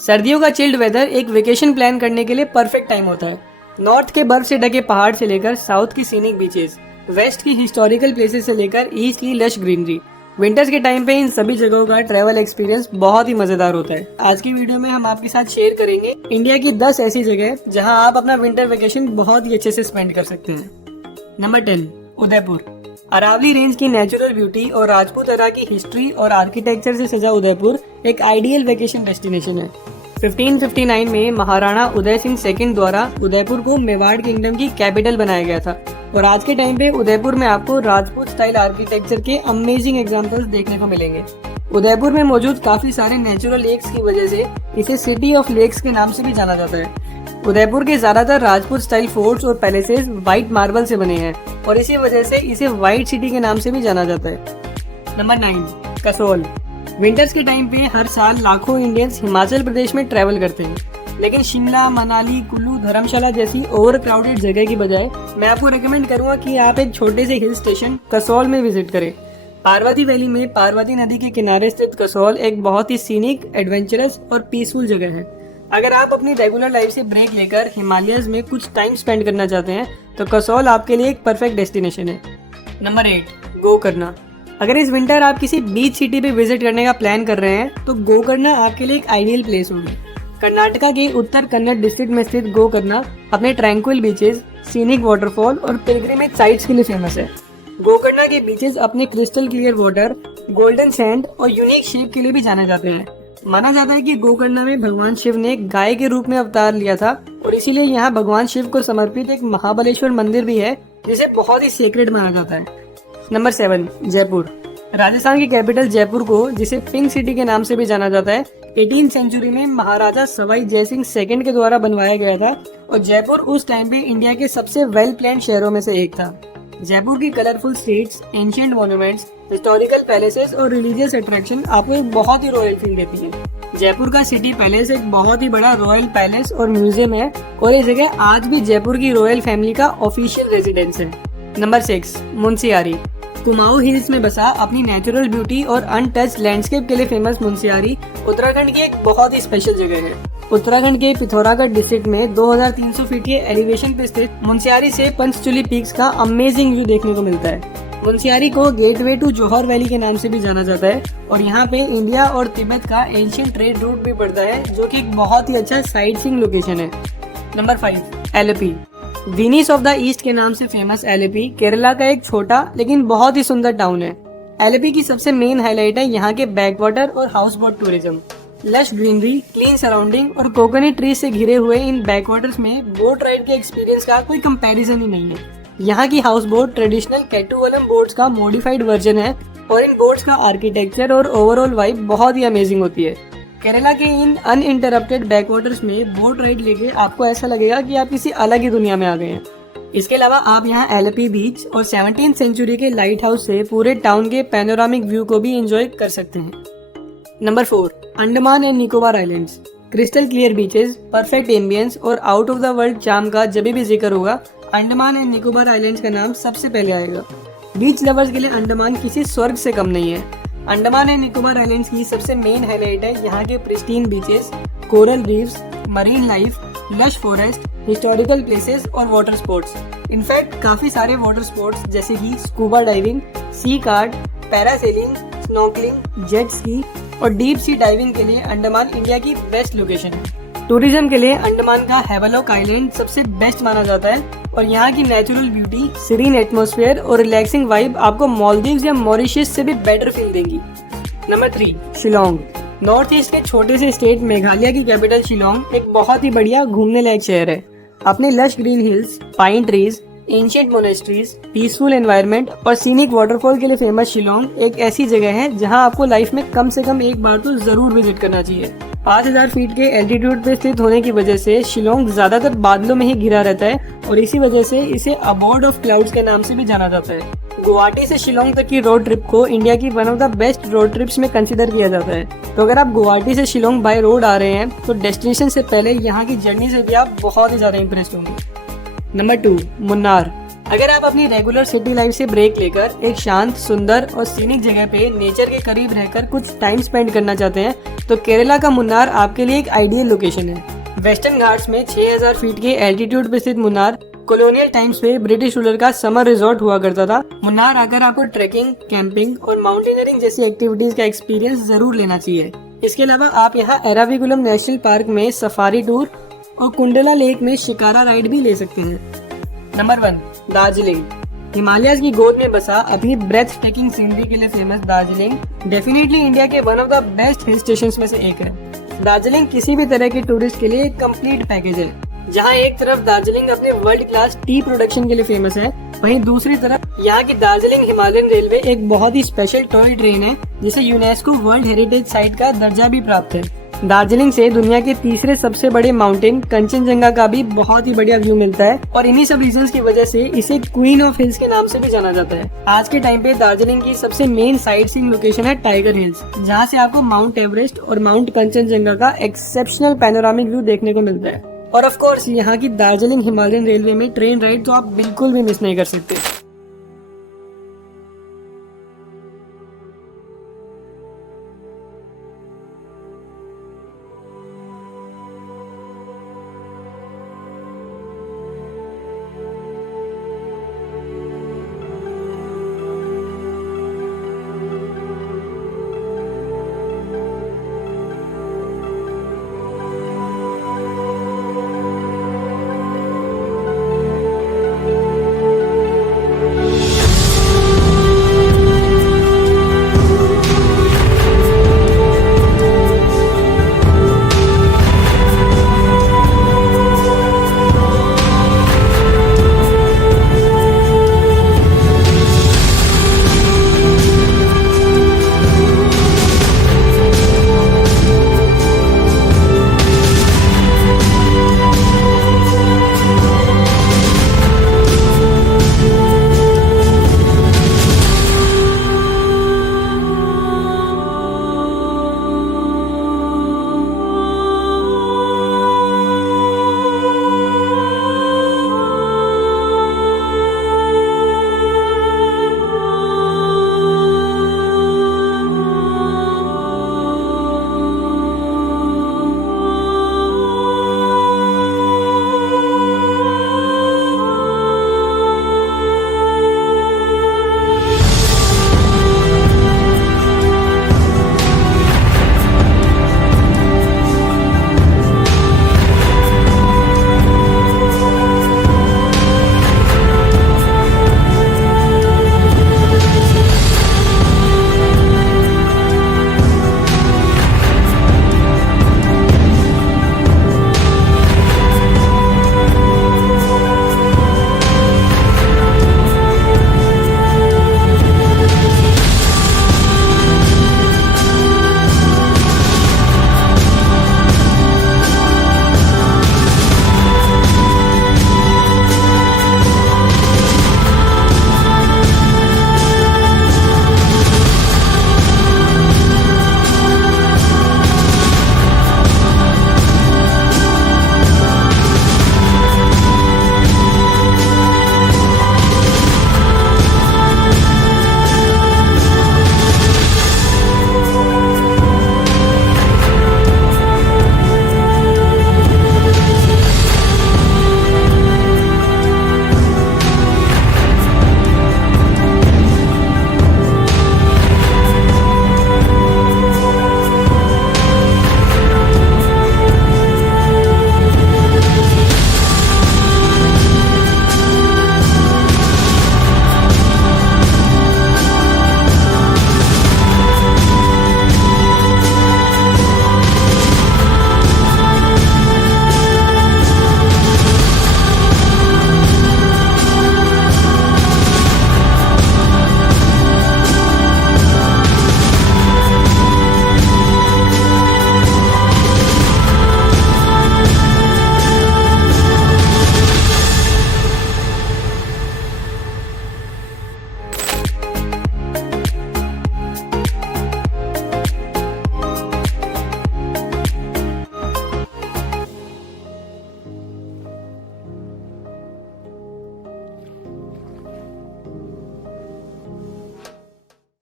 सर्दियों का chilled weather एक वेकेशन प्लान करने के लिए परफेक्ट टाइम होता है। नॉर्थ के बर्फ से ढके पहाड़ से लेकर साउथ की सीनिक बीचेस, वेस्ट की हिस्टोरिकल प्लेसेस से लेकर ईस्ट की लश ग्रीनरी, विंटर्स के टाइम पे इन सभी जगहों का ट्रैवल एक्सपीरियंस बहुत ही मजेदार होता है। आज की वीडियो में हम आपके साथ शेयर करेंगे इंडिया की 10 ऐसी जगह जहां आप अपना विंटर वेकेशन बहुत ही अच्छे से स्पेंड कर सकते हैं। नंबर 10, उदयपुर। अरावली रेंज की नेचुरल ब्यूटी और राजपूत एरा की हिस्ट्री और आर्किटेक्चर से सजा उदयपुर एक आइडियल वेकेशन डेस्टिनेशन है। 1559 में महाराणा उदय सिंह सेकंड द्वारा उदयपुर को मेवाड़ किंगडम की कैपिटल बनाया गया था और आज के टाइम पे उदयपुर में आपको राजपूत स्टाइल आर्किटेक्चर के अमेजिंग एग्जांपल्स देखने को मिलेंगे। उदयपुर में मौजूद काफी सारे नेचुरल लेक्स की वजह से इसे सिटी ऑफ लेक्स के नाम से भी जाना जाता है। उदयपुर के ज्यादातर राजपूत स्टाइल फोर्ट्स और पैलेसेस व्हाइट मार्बल से बने हैं और इसी वजह से इसे व्हाइट सिटी के नाम से भी जाना जाता है। नंबर 9, कसोल। विंटर्स के टाइम पे हर साल लाखों इंडियंस हिमाचल प्रदेश में ट्रैवल करते हैं, लेकिन शिमला, मनाली, कुल्लू, धर्मशाला जैसी ओवर क्राउडेड जगह की बजाय मैं आपको रेकमेंड करूंगा कि आप एक छोटे से हिल स्टेशन कसोल में विजिट करें। पार्वती वैली में पार्वती नदी के किनारे स्थित कसोल एक बहुत ही सीनिक, एडवेंचरस और पीसफुल जगह है। अगर आप अपनी रेगुलर लाइफ से ब्रेक लेकर हिमालयस में कुछ टाइम स्पेंड करना चाहते हैं तो कसोल आपके लिए एक परफेक्ट डेस्टिनेशन है। नंबर 8, गोकर्णा। अगर इस विंटर आप किसी बीच सिटी पे विजिट करने का प्लान कर रहे हैं तो गोकर्णा आपके लिए एक आइडियल प्लेस होगी। कर्नाटका के उत्तर कन्नड़ डिस्ट्रिक्ट में स्थित गोकर्णा अपने ट्रैंक्विल बीचेस, सीनिक वाटरफॉल और पिलग्रिमेज साइट्स के लिए फेमस है। गोकर्णा के बीचेस अपने crystal clear water, golden sand और यूनिक शेप के लिए भी जाने जाते हैं। माना जाता है कि गोकर्णा में भगवान शिव ने गाय के रूप में अवतार लिया था और इसीलिए यहाँ भगवान शिव को समर्पित एक महाबलेश्वर मंदिर भी है जिसे बहुत ही सेक्रेड माना जाता है। नंबर 7, जयपुर। राजस्थान की कैपिटल जयपुर को, जिसे पिंक सिटी के नाम से भी जाना जाता है, 18वीं सेंचुरी में महाराजा सवाई जयसिंह सेकंड के द्वारा बनवाया गया था और जयपुर उस टाइम पे इंडिया के सबसे वेल प्लान्ड शहरों में से एक था। जयपुर की colourful streets, ancient monuments, historical palaces और रिलीजियस अट्रैक्शन आपको एक बहुत ही रॉयल फील देती है। जयपुर का सिटी पैलेस एक बहुत ही बड़ा रॉयल पैलेस और म्यूजियम है और ये जगह आज भी जयपुर की रॉयल फैमिली का ऑफिशियल रेजिडेंस है। नंबर 6, मुंशियारी। कुमाऊं हिल्स में बसा अपनी नेचुरल ब्यूटी और अनटच्ड लैंडस्केप के लिए फेमस मुंशियारी उत्तराखंड की एक बहुत ही स्पेशल जगह है। उत्तराखंड के पिथौरागढ़ डिस्ट्रिक्ट में 2300 फीट के एलिवेशन पे स्थित मुंशियारी से पंचचूली पीक्स का अमेजिंग व्यू देखने को मिलता है। मुंशियारी को गेटवे टू जौहर वैली के नाम से भी जाना जाता है और यहाँ पे इंडिया और तिब्बत का एंशिएंट ट्रेड रूट भी पड़ता है, जो कि एक बहुत ही अच्छा साइट सीइंग लोकेशन है। Number 5, Alleppey. Venice of the East के नाम से फेमस एलेपी केरला का एक छोटा लेकिन बहुत ही सुंदर टाउन है। एलेपी की सबसे मेन हाईलाइट है यहाँ के बैकवाटर और house boat tourism. Lush greenery, clean surrounding और कोकोनट ट्री से घिरे हुए इन बैकवाटर्स में बोट राइड के एक्सपीरियंस का कोई कंपैरिजन ही नहीं है। यहाँ की हाउस बोट ट्रेडिशनल कैटुवलम बोट्स का मॉडिफाइड वर्जन है और इन बोट्स का आर्किटेक्चर और ओवरऑल वाइब बहुत ही अमेजिंग होती है। केरला के इन अनइंटरप्टेड बैकवाटर्स में बोट राइड लेके आपको ऐसा लगेगा कि आप किसी अलग ही दुनिया में आ गए हैं। इसके अलावा आप यहाँ एलेपी बीच और 17वीं सेंचुरी के लाइट हाउस से पूरे टाउन के पैनोरामिक व्यू को भी एंजॉय कर सकते हैं। Number 4, Andaman and Nicobar islands. Crystal clear beaches, perfect ambience और out of the world charm का जब भी जिक्र होगा अंडमान एंड निकोबार आइलैंड्स का नाम सबसे पहले आएगा। बीच लवर्स के लिए अंडमान किसी स्वर्ग से कम नहीं है। अंडमान एंड निकोबार आइलैंड्स की सबसे मेन हाईलाइट है यहाँ के pristine beaches, coral reefs, marine life, lush forest, historical places और वाटर स्पोर्ट्स। इनफैक्ट काफी सारे वाटर स्पोर्ट्स जैसे कि scuba diving, sea card, parasailing, snorkelling, jet ski और डीप सी डाइविंग के लिए अंडमान इंडिया की बेस्ट लोकेशन है। टूरिज्म के लिए अंडमान का हैवलॉक आइलैंड सबसे बेस्ट माना जाता है और यहाँ की नेचुरल ब्यूटी, सीरीन एटमॉस्फेयर और रिलैक्सिंग वाइब आपको मालदीव्स या मॉरिशस से भी बेटर फील देंगी। नंबर 3, शिलोंग। नॉर्थ ईस्ट के छोटे से स्टेट मेघालय की कैपिटल शिलोंग एक बहुत ही बढ़िया घूमने लायक शहर है। अपने lush green hills, pine trees, ancient monasteries, peaceful environment और सीनिक वाटरफॉल के लिए फेमस शिलोंग एक ऐसी जगह है जहां आपको लाइफ में कम से कम एक बार तो जरूर विजिट करना चाहिए। 5000 फीट के एल्टीट्यूड पे स्थित होने की वजह से शिलोंग ज्यादातर बादलों में ही घिरा रहता है और इसी वजह से इसे अबोर्ड ऑफ क्लाउड्स के नाम से भी जाना जाता है। गुवाहाटी से शिलोंग तक की रोड ट्रिप को इंडिया की one of the best road trips में कंसिडर किया जाता है। तो अगर आप गुवाहाटी से शिलोंग बाय रोड आ रहे हैं तो डेस्टिनेशन से पहले यहाँ की जर्नी से भी आप बहुत ही ज्यादा इंप्रेस्ड होंगे। नंबर 2, मुन्नार। अगर आप अपनी रेगुलर सिटी लाइफ से ब्रेक लेकर एक शांत, सुंदर और सीनिक जगह पे नेचर के करीब रहकर कुछ टाइम स्पेंड करना चाहते हैं तो केरला का मुन्नार आपके लिए एक आइडियल लोकेशन है। वेस्टर्न घाट्स में 6000 फीट के एल्टीट्यूड पे स्थित मुन्नार कॉलोनियल टाइम्स पे ब्रिटिश रूलर का समर रिजॉर्ट हुआ करता था। मुन्नार आकर आपको ट्रैकिंग, कैंपिंग और माउंटेनियरिंग जैसी एक्टिविटीज का एक्सपीरियंस जरूर लेना चाहिए। इसके अलावा आप यहाँ एराविकुलम नेशनल पार्क में सफारी टूर और कुंडला लेक में शिकारा राइड भी ले सकते हैं। नंबर 1, दार्जिलिंग। हिमालयस की गोद में बसा अपनी ब्रेथ टेकिंग सीनरी के लिए फेमस दार्जिलिंग डेफिनेटली इंडिया के one of the best hill stations में से एक है। दार्जिलिंग किसी भी तरह के टूरिस्ट के लिए एक कंप्लीट पैकेज है, जहां एक तरफ दार्जिलिंग अपने वर्ल्ड क्लास टी प्रोडक्शन के लिए फेमस है, वहीं दूसरी तरफ यहाँ की दार्जिलिंग हिमालयन रेलवे एक बहुत ही स्पेशल टॉय ट्रेन है जिसे यूनेस्को वर्ल्ड हेरिटेज साइट का दर्जा भी प्राप्त है। दार्जिलिंग से दुनिया के तीसरे सबसे बड़े माउंटेन कंचनजंगा का भी बहुत ही बढ़िया व्यू मिलता है और इन्हीं सब रीजंस की वजह से इसे क्वीन ऑफ हिल्स के नाम से भी जाना जाता है। आज के टाइम पे दार्जिलिंग की सबसे मेन साइट सीइंग लोकेशन है टाइगर हिल्स, जहाँ से आपको माउंट एवरेस्ट और माउंट कंचनजंगा का एक्सेप्शनल पैनोरामिक व्यू देखने को मिलता है। और ऑफ कोर्स यहाँ की दार्जिलिंग हिमालयन रेलवे में ट्रेन राइड तो आप बिल्कुल भी मिस नहीं कर सकते।